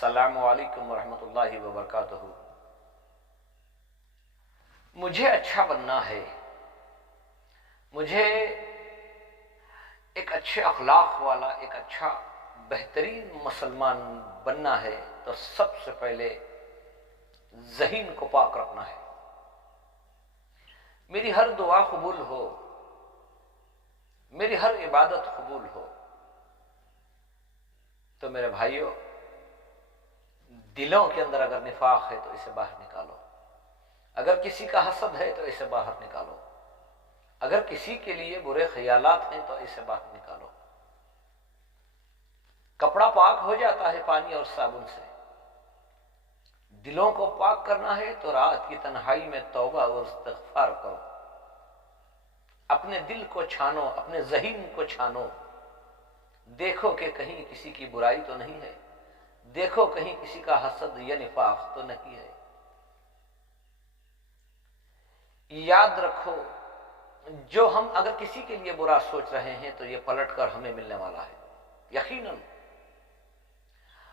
السلام علیکم ورحمۃ اللہ وبرکاتہ۔ مجھے اچھا بننا ہے، مجھے ایک اچھے اخلاق والا، ایک اچھا بہترین مسلمان بننا ہے تو سب سے پہلے ذہن کو پاک رکھنا ہے۔ میری ہر دعا قبول ہو، میری ہر عبادت قبول ہو تو میرے بھائیوں، دلوں کے اندر اگر نفاق ہے تو اسے باہر نکالو، اگر کسی کا حسد ہے تو اسے باہر نکالو، اگر کسی کے لیے برے خیالات ہیں تو اسے باہر نکالو۔ کپڑا پاک ہو جاتا ہے پانی اور صابن سے، دلوں کو پاک کرنا ہے تو رات کی تنہائی میں توبہ اور استغفار کرو، اپنے دل کو چھانو، اپنے ذہن کو چھانو، دیکھو کہ کہیں کسی کی برائی تو نہیں ہے، دیکھو کہیں کسی کا حسد یا نفاق تو نہیں ہے۔ یاد رکھو، جو ہم اگر کسی کے لیے برا سوچ رہے ہیں تو یہ پلٹ کر ہمیں ملنے والا ہے یقیناً۔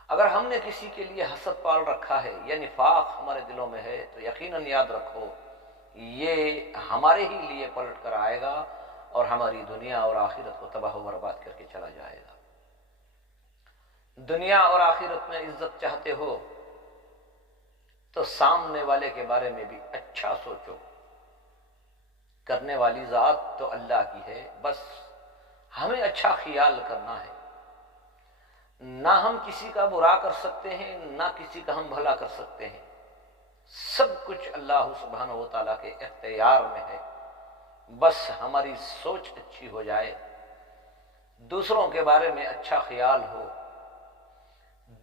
اگر ہم نے کسی کے لیے حسد پال رکھا ہے یا نفاق ہمارے دلوں میں ہے تو یقیناً یاد رکھو یہ ہمارے ہی لیے پلٹ کر آئے گا اور ہماری دنیا اور آخرت کو تباہ و برباد کر کے چلا جائے گا۔ دنیا اور آخرت میں عزت چاہتے ہو تو سامنے والے کے بارے میں بھی اچھا سوچو، کرنے والی ذات تو اللہ کی ہے، بس ہمیں اچھا خیال کرنا ہے۔ نہ ہم کسی کا برا کر سکتے ہیں، نہ کسی کا ہم بھلا کر سکتے ہیں، سب کچھ اللہ سبحانہ و تعالیٰ کے اختیار میں ہے، بس ہماری سوچ اچھی ہو جائے، دوسروں کے بارے میں اچھا خیال ہو،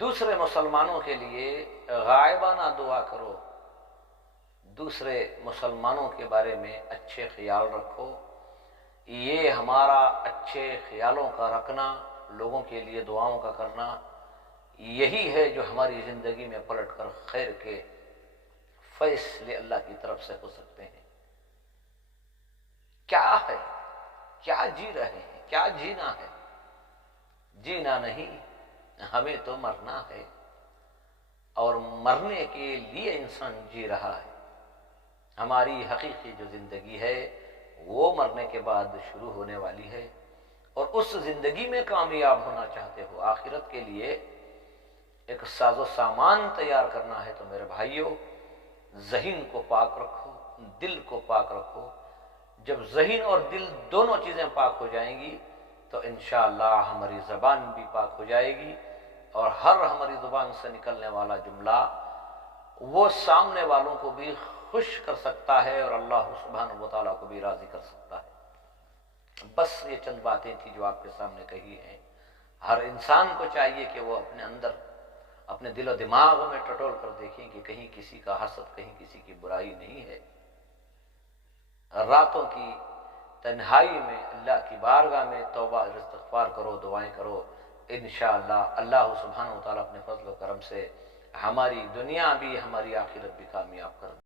دوسرے مسلمانوں کے لیے غائبانہ دعا کرو، دوسرے مسلمانوں کے بارے میں اچھے خیال رکھو۔ یہ ہمارا اچھے خیالوں کا رکھنا، لوگوں کے لیے دعاؤں کا کرنا، یہی ہے جو ہماری زندگی میں پلٹ کر خیر کے فیصلے اللہ کی طرف سے ہو سکتے ہیں۔ کیا ہے، کیا جی رہے ہیں، کیا جینا ہے؟ جینا نہیں، ہمیں تو مرنا ہے، اور مرنے کے لیے انسان جی رہا ہے۔ ہماری حقیقی جو زندگی ہے وہ مرنے کے بعد شروع ہونے والی ہے، اور اس زندگی میں کامیاب ہونا چاہتے ہو، آخرت کے لیے ایک ساز و سامان تیار کرنا ہے تو میرے بھائیوں، ذہن کو پاک رکھو، دل کو پاک رکھو۔ جب ذہن اور دل دونوں چیزیں پاک ہو جائیں گی تو انشاءاللہ ہماری زبان بھی پاک ہو جائے گی، اور ہر ہماری زبان سے نکلنے والا جملہ وہ سامنے والوں کو بھی خوش کر سکتا ہے اور اللہ سبحانہ و تعالیٰ کو بھی راضی کر سکتا ہے۔ بس یہ چند باتیں تھیں جو آپ کے سامنے کہی ہیں۔ ہر انسان کو چاہیے کہ وہ اپنے اندر، اپنے دل و دماغ میں ٹٹول کر دیکھیں کہ کہیں کسی کا حسد، کہیں کسی کی برائی نہیں ہے۔ راتوں کی تنہائی میں اللہ کی بارگاہ میں توبہ اور استغفار کرو، دعائیں کرو، انشاءاللہ اللہ سبحانہ و تعالیٰ اپنے فضل و کرم سے ہماری دنیا بھی، ہماری آخرت بھی کامیاب کر دے۔